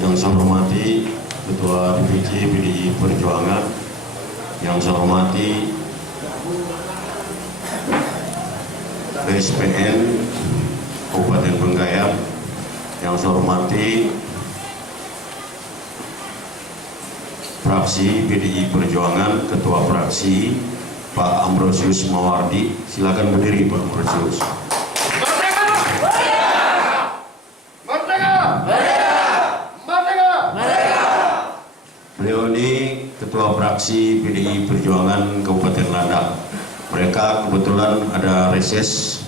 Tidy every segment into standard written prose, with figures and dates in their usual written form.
Yang saya hormati Ketua DPC PDI Perjuangan, yang saya hormati BSPN Kabupaten Bengkayang, yang saya hormati fraksi PDI Perjuangan, Ketua fraksi Pak Ambrosius Mawardi. Silakan berdiri Pak Ambrosius. Beliau ini Ketua fraksi PDI Perjuangan Kabupaten Landak. Mereka kebetulan ada reses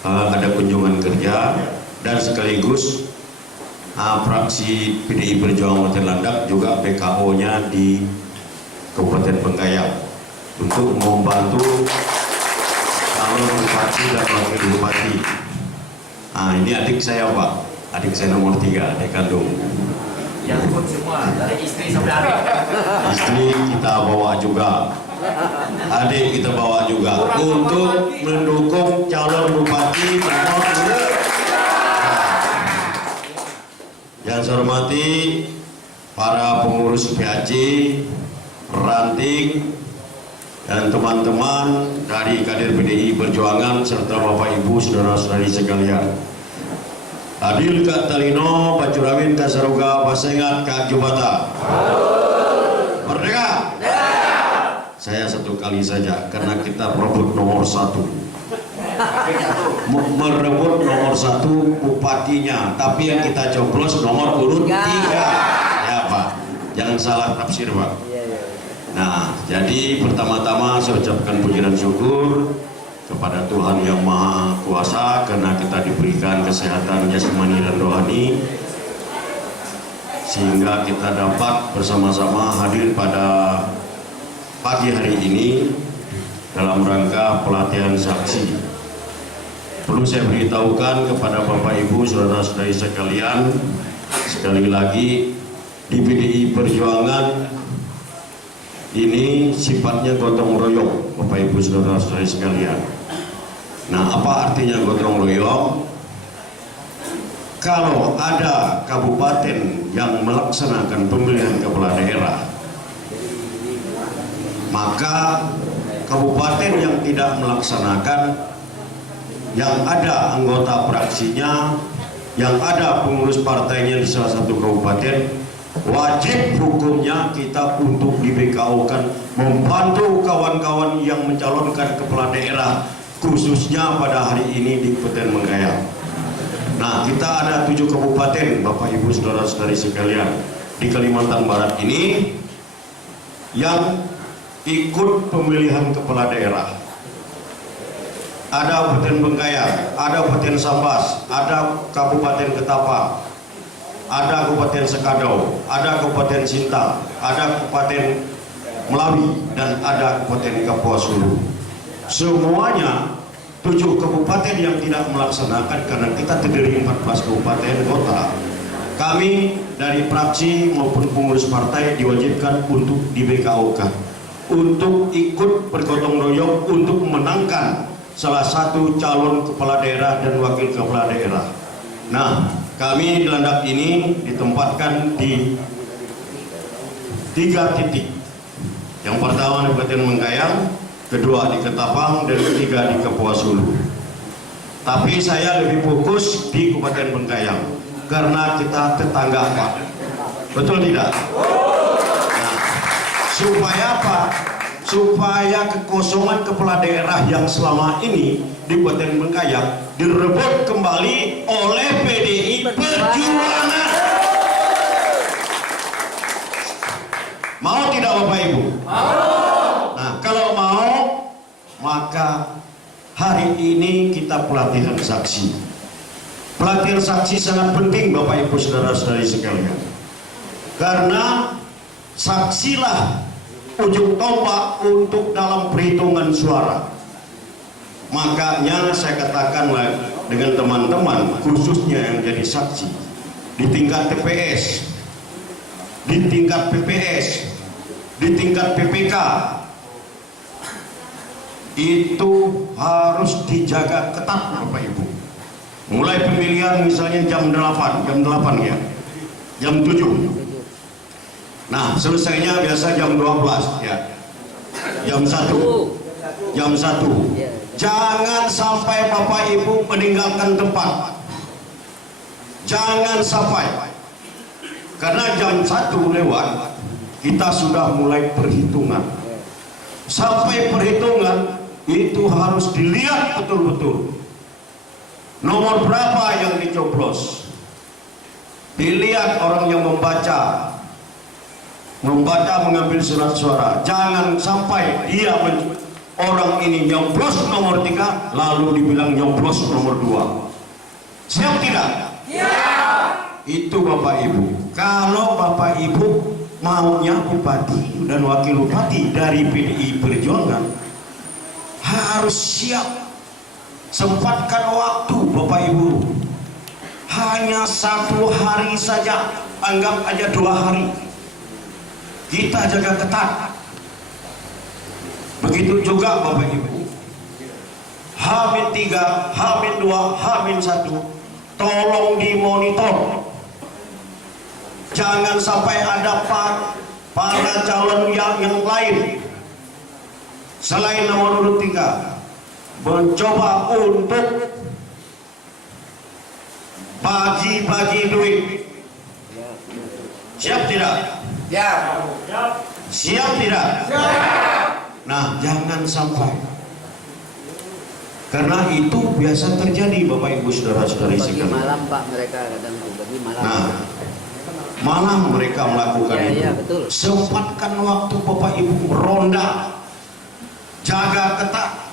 ada kunjungan kerja, dan sekaligus fraksi PDI Perjuangan Kabupaten Landak juga PKO-nya di Kabupaten Bengkayang untuk membantu calon bupati dan wakil bupati. Ini adik saya Pak, adik saya nomor 3, adik kandung. Yang ikut semua, dari istri sampai adik. Istri kita bawa juga, adik kita bawa juga untuk mendukung calon bupati nomor 2. Yang saya hormati para pengurus PAC, ranting, dan teman-teman dari kader PDI Perjuangan serta Bapak Ibu saudara-saudari sekalian. Adil Kak Talino, Pacurawin Kak Saruga, Pasengat Kak Jubata. Merdeka! Saya satu kali saja, karena kita merebut nomor 1. Merebut nomor 1 bupatinya, tapi yang kita coblos nomor urut 3. Ya Pak, jangan salah tafsir Pak. Nah, jadi pertama-tama saya ucapkan puji dan syukur kepada Tuhan Yang Maha Kuasa karena kita diberikan kesehatan jasmani dan rohani, sehingga kita dapat bersama-sama hadir pada pagi hari ini dalam rangka pelatihan saksi. Perlu saya beritahukan kepada Bapak Ibu saudara-saudari sekalian, sekali lagi di PDI Perjuangan ini sifatnya gotong royong Bapak Ibu saudara-saudari sekalian. Nah, apa artinya gotong royong? Kalau ada kabupaten yang melaksanakan pemilihan kepala daerah, maka kabupaten yang tidak melaksanakan, yang ada anggota fraksinya, yang ada pengurus partainya di salah satu kabupaten, wajib hukumnya kita untuk di BKO-kan membantu kawan-kawan yang mencalonkan kepala daerah, khususnya pada hari ini di Kabupaten Bengkayang. Nah, kita ada 7 kabupaten Bapak Ibu saudara-saudari sekalian di Kalimantan Barat ini yang ikut pemilihan kepala daerah. Ada Kabupaten Bengkayang, ada Kabupaten Sambas, ada Kabupaten Ketapang, ada Kabupaten Sekadau, ada Kabupaten Sintang, ada Kabupaten Melawi, dan ada Kabupaten Kapuas Hulu. Semuanya 7 kabupaten yang tidak melaksanakan karena kita terdiri 14 kabupaten kota. Kami dari fraksi maupun pengurus partai diwajibkan untuk di BKO-kan, untuk ikut bergotong royong untuk memenangkan salah satu calon kepala daerah dan wakil kepala daerah. Nah, kami di Landak ini ditempatkan di 3 titik. Yang pertama di Kabupaten Bengkayang, kedua di Ketapang, dan ketiga di Kapuas Hulu. Tapi saya lebih fokus di Kabupaten Bengkayang karena kita tetangga Pak. Betul tidak? Nah, supaya apa? Supaya kekosongan kepala daerah yang selama ini di Kabupaten Bengkayang direbut kembali oleh PDI Perjuangan. Mau tidak Bapak Ibu? Mau. Nah, kalau mau, maka hari ini kita pelatihan saksi. Pelatihan saksi sangat penting Bapak Ibu saudara-saudari sekalian. Karena saksilah ujung tombak untuk dalam perhitungan suara. Makanya saya katakan dengan teman-teman, khususnya yang jadi saksi di tingkat TPS, di tingkat PPS, di tingkat PPK, itu harus dijaga ketat Bapak Ibu. Mulai pemilihan misalnya jam 8 ya, jam 7. Nah, selesainya biasa jam 12 ya, jam 1. Jangan sampai Bapak Ibu meninggalkan tempat. Jangan sampai. Karena jam 1 lewat, kita sudah mulai perhitungan. Sampai perhitungan itu harus dilihat betul-betul. Nomor berapa yang dicoblos? Dilihat orang yang membaca mengambil surat suara. Jangan sampai dia orang ini nyoblos nomor 3 lalu dibilang nyoblos nomor 2. Siap tidak? Ya. Itu Bapak Ibu. Kalau Bapak Ibu maunya bupati dan wakil bupati dari PDI Perjuangan, harus siap. Sempatkan waktu Bapak Ibu. Hanya 1 hari saja, anggap aja 2 hari. Kita jaga ketat. Begitu juga Bapak Ibu. H-3, H-2, H-1, tolong dimonitor. Jangan sampai ada para calon yang lain selain nomor urut 3 mencoba untuk bagi-bagi duit. Siap tidak? Siap tidak? Nah, jangan sampai. Karena itu biasa terjadi Bapak Ibu saudara-saudari sekalian. Malam Pak mereka kadang bagi malam. Nah, malam mereka melakukan itu. Ya, betul. Sempatkan waktu Bapak Ibu meronda, jaga ketat.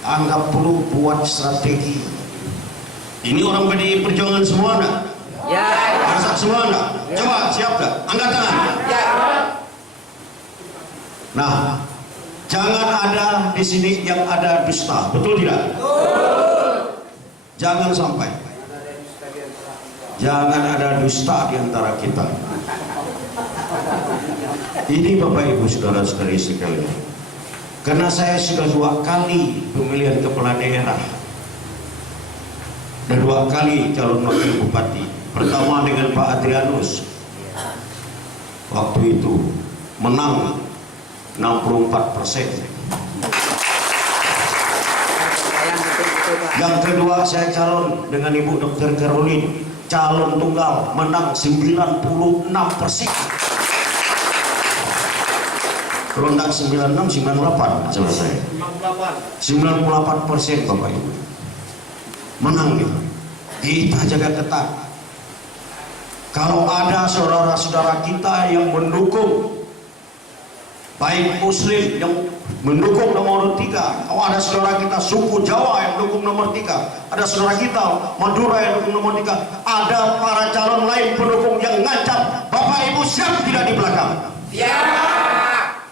Anggap perlu buat strategi. Ini orang PDI Perjuangan semua enggak? Ya. Masak semua enggak? Coba siap enggak? Angkat tangan. Ya. Nah, jangan ada di sini yang ada dusta, betul tidak? Betul. Jangan sampai. Jangan ada dusta di antara kita. Ini Bapak Ibu saudara-saudari sekalian. Karena saya sudah 2 kali pemilihan kepala daerah dan 2 kali calon wakil bupati. Pertama dengan Pak Adrianus, waktu itu menang 64%. Yang kedua saya calon dengan Ibu Dr. Caroline, calon tunggal, menang 96%. Kalau enggak 96, 98 selesai. 98% Bapak Ibu. Menang dia. Kita jaga ketat. Kalau ada saudara-saudara kita yang mendukung, baik Muslim yang mendukung nomor 3, kalau ada saudara kita suku Jawa yang mendukung nomor 3, ada saudara kita Madura yang mendukung nomor 3, ada para calon lain pendukung yang ngancam, Bapak Ibu siap tidak di belakang? Siap.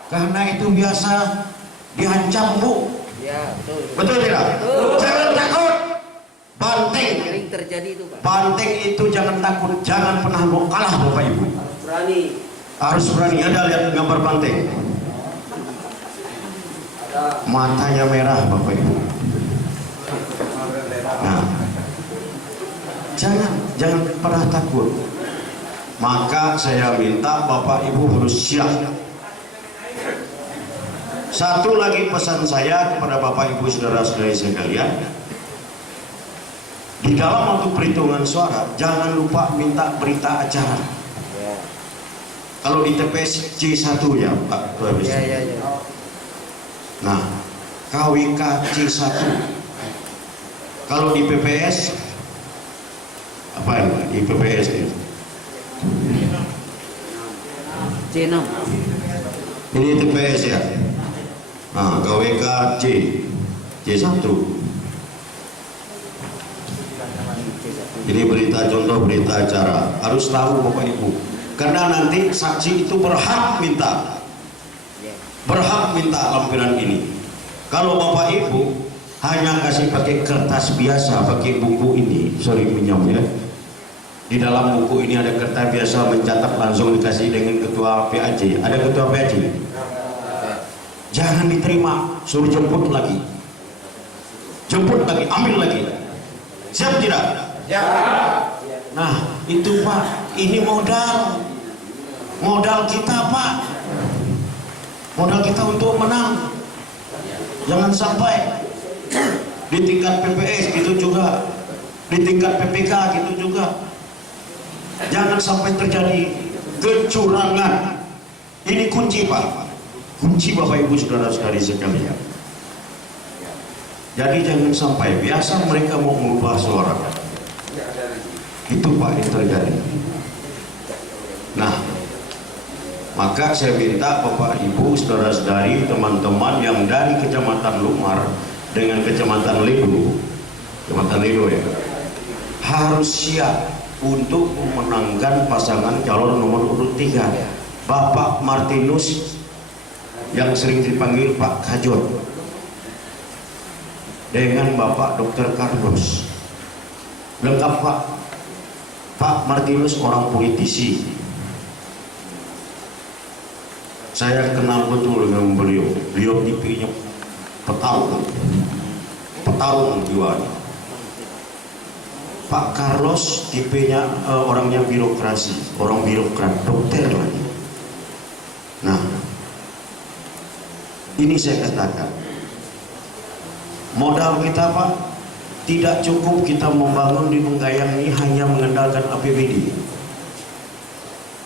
Karena itu biasa diancam Bu. Ya, betul. Betul tidak? Betul. Jangan takut. Banteng. Sering terjadi itu Pak. Banteng itu jangan takut, jangan pernah mau kalah Bapak Ibu. Berani. Harus berani. Ada lihat gambar banteng. Matanya merah Bapak Ibu. Nah, jangan pernah takut. Maka saya minta Bapak Ibu harus siap. Satu lagi pesan saya kepada Bapak Ibu saudara-saudari sekalian, di dalam waktu perhitungan suara jangan lupa minta berita acara. Kalau di TPS C1 ya Pak. Ya. Nah, KWK C1. Kalau di PPS apa ya? Di PPS ini. C6. Ini TPS ya. Nah, KWK C1. Ini berita contoh berita acara. Harus tahu Bapak Ibu. Karena nanti saksi itu berhak minta lampiran ini. Kalau Bapak Ibu hanya kasih pakai kertas biasa, pakai buku ini, sorry pinjam ya. Di dalam buku ini ada kertas biasa, mencatat langsung dikasih dengan ketua PAJ. Ada ketua PAJ? Jangan diterima, suruh jemput lagi, ambil lagi. Siap tidak? Ya. Nah itu Pak, ini modal kita Pak, modal kita untuk menang. Jangan sampai di tingkat PPS gitu juga, di tingkat PPK gitu juga, jangan sampai terjadi kecurangan. Ini kunci Pak, kunci Bapak Ibu saudara-saudari sekalian. Jadi jangan sampai biasa mereka mau mengubah suara, itu Pak yang terjadi. Nah, maka saya minta Bapak Ibu saudara-saudari, teman-teman yang dari Kecamatan Lumar dengan Kecamatan Ledo, Kecamatan Ledo ya, harus siap untuk memenangkan pasangan calon nomor urut 3, Bapak Martinus yang sering dipanggil Pak Kajot dengan Bapak Dr. Carlos. Lengkap Pak. Pak Martinus orang politisi. Saya kenal betul dengan beliau. Beliau tipenya petarung jiwanya. Pak Carlos tipenya orangnya birokrasi, orang birokrat, dokter lagi. Nah, ini saya katakan, modal kita Pak tidak cukup kita membangun di Bengkayang ini hanya mengandalkan APBD.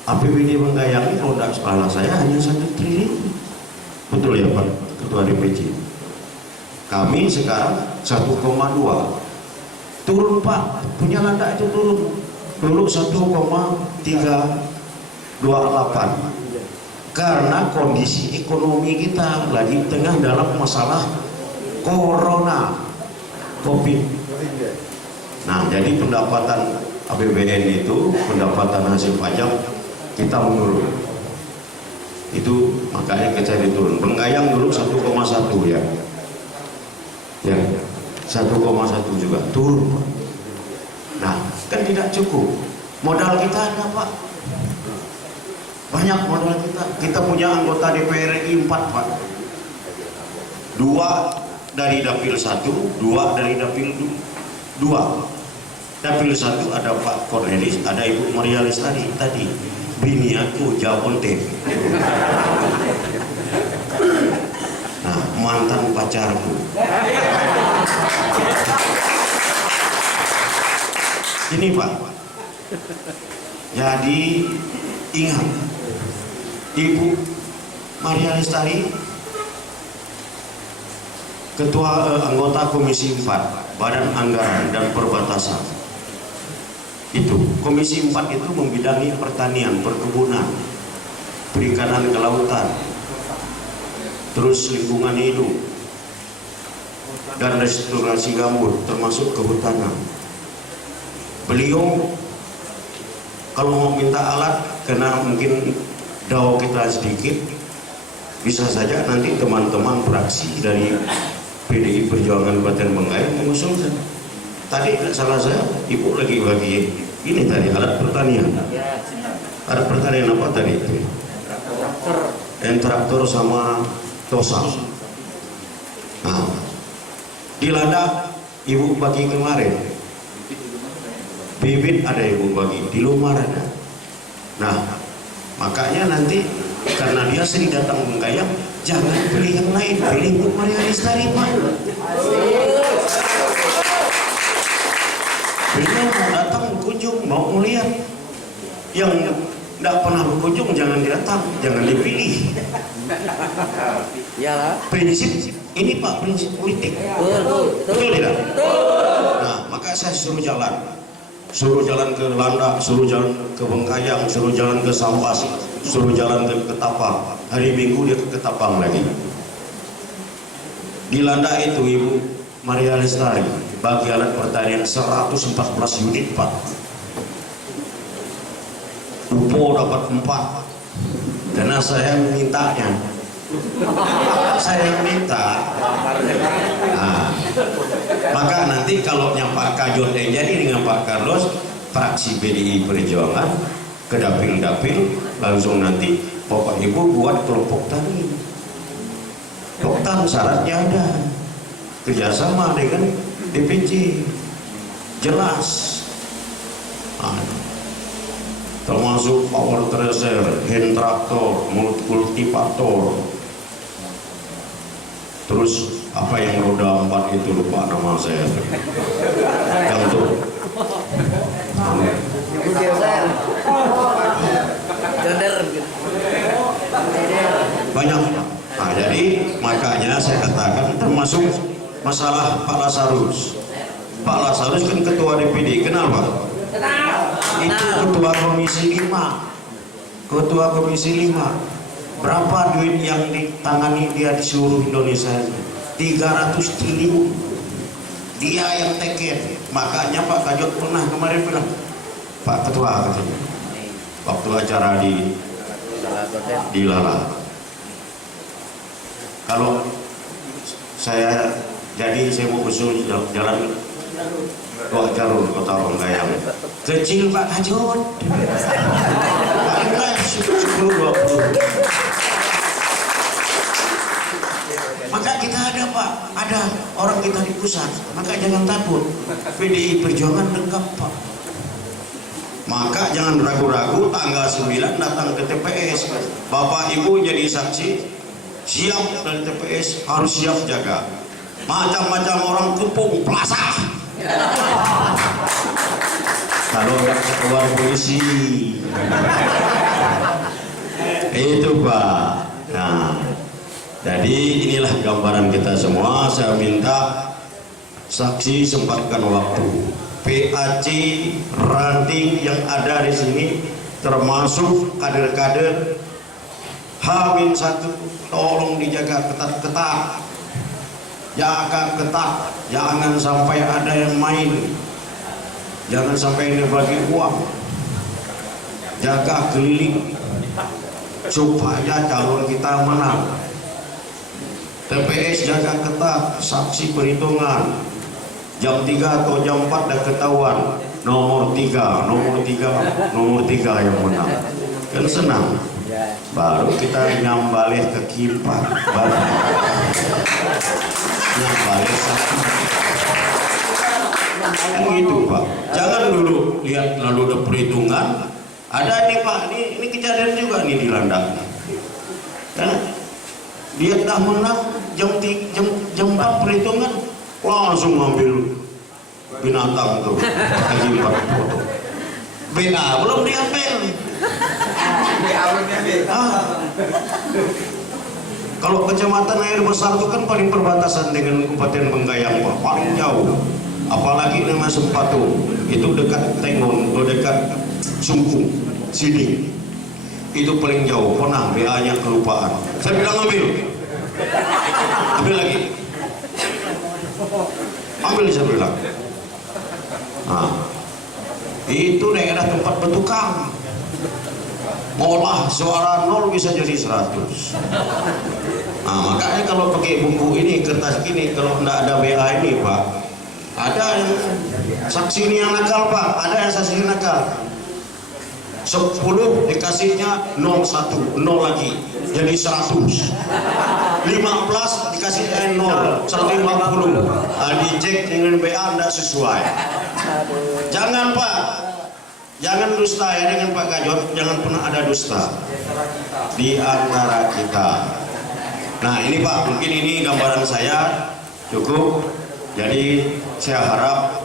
APBD Bengkayang kalau tidak salah saya hanya 1 triliun. Betul ya Pak Ketua DPC? Kami sekarang 1,2. Turun Pak, punya Landak itu turun. Dulu 1,328. Karena kondisi ekonomi kita lagi tengah dalam masalah corona, COVID. Nah, jadi pendapatan APBN itu, pendapatan hasil pajak kita menurun. Itu makanya kita diturun. Bengkayang dulu 1,1 ya. Ya, 1,1 juga turun Pak. Nah, kan tidak cukup. Modal kita ada Pak. Banyak modal kita. Kita punya anggota DPR RI 4 Pak. 2 dari Dapil 1, 2 dari Dapil 2. Dapil 1 ada Pak Cornelis, ada Ibu Maria Lestari tadi. Bini aku Japonte. Nah, mantan pacarku. Ini Pak. Jadi ingat, Ibu Maria Lestari Ketua anggota Komisi 4 Badan Anggaran dan Perbatasan. Itu Komisi 4 itu membidangi pertanian, perkebunan, perikanan kelautan, terus lingkungan hidup dan restorasi gambut termasuk kehutanan. Beliau kalau mau minta alat karena mungkin dao kita sedikit, bisa saja nanti teman-teman fraksi dari PDI Perjuangan Kabupaten Bengkayang mengusulkan. Tadi salah saya, Ibu lagi bagi ini tadi alat pertanian. Alat pertanian apa tadi itu? Traktor sama tosa. Nah, di Landak Ibu bagi kemarin. Bibit ada Ibu bagi, di Lumar ada. Nah, makanya nanti karena dia sering datang Bengkayang, jangan pilih yang lain, pilih Bu Maria Lestari Pak. Beliau mau datang berkunjung, mau melihat. Yang tidak pernah berkunjung jangan datang, jangan dipilih. Ya. Prinsip ini Pak, prinsip politik. Betul tidak? Nah, maka saya suruh jalan ke Landak, suruh jalan ke Bengkayang, suruh jalan ke Sambas, suruh jalan ke Ketapang. Hari Minggu dia ke Ketapang lagi. Di Landak itu Ibu Maria Lestari bagi alat pertanian 114 unit Pak. Upo dapat 4 karena saya mintanya. Saya minta. Nah, maka nanti kalau Pak Kajot yang jadi dengan Pak Carlos, fraksi PDI Perjuangan ke dapil-dapil, langsung nanti Bapak Ibu buat kelompok tani. Kelompok tani syaratnya ada kerjasama dengan DPC. jelas. Nah, termasuk power tracer, hand traktor, multikultivator, terus apa yang roda 4 itu lupa nama saya, yang tuh Ikuti saya. Gender gitu. banyak. Nah, jadi makanya saya katakan termasuk masalah Pak Lasarus. Pak Lasarus kan ketua DPD, kenapa? Itu ketua komisi 5. Ketua komisi 5. Berapa duit yang ditangani dia di seluruh Indonesia ini? 300 triliun. Dia yang teken. Makanya Pak Kajot pernah kemarin bilang, Pak Ketua katanya, waktu acara di Lala, kalau saya mau usul jalan Tua Jarur Kota Ronggayam kecil Pak Kajot, paling 10-20. Maka kita ada Pak, ada orang kita di pusat, maka jangan takut. PDI Perjuangan lengkap Pak. Maka jangan ragu-ragu, tanggal 9 datang ke TPS. Bapak Ibu jadi saksi, siap dari TPS, harus siap jaga. Macam-macam orang kepung plaza. Kalau nggak ketua polisi, itu Pak. Nah, jadi inilah gambaran kita semua. Saya minta saksi sempatkan waktu. PAC ranting yang ada di sini termasuk kader-kader H-1 tolong dijaga ketat-ketat, jaga ketat, jangan sampai ada yang main, jangan sampai ini bagi uang, jaga keliling supaya calon kita menang. TPS jaga ketat, saksi perhitungan jam 3 atau jam 4 dah ketahuan nomor 3 yang menang, kan senang. Baru kita nyambalih ke kipas, baru nyambalih satu. Kan gitu Pak, jangan dulu lihat lalu ada perhitungan. Ada ini Pak, ini kejadian juga nih di Landak. Dia dah menang jam 4 perhitungan, langsung ambil binatang tuh lagi 4 foto. BA belum diambil. Kalau kecamatan air besar itu kan paling perbatasan dengan Kabupaten Benggayang Pak, paling jauh. Apalagi nama Sempatu, itu dekat Tengon, dekat Sungkung, Siding. Itu paling jauh, pernah BA-nya kelupaan. Saya bilang ambil lagi. Ambil saya bilang. Nah, itu daerah tempat bertukang. Ngolah suara 0 bisa jadi 100. Nah, makanya kalau pakai buku ini, kertas ini, kalau tidak ada BA ini Pak, ada yang saksi ini yang nakal Pak, ada yang saksi nakal. 10 dikasihnya 01, 0 lagi jadi 100. 15 dikasih 0, 150. Nah, dicek dengan BA tidak sesuai. Jangan Pak, jangan dusta ya dengan Pak Kajot, jangan pernah ada dusta di antara kita. Nah ini Pak, mungkin ini gambaran saya cukup. Jadi saya harap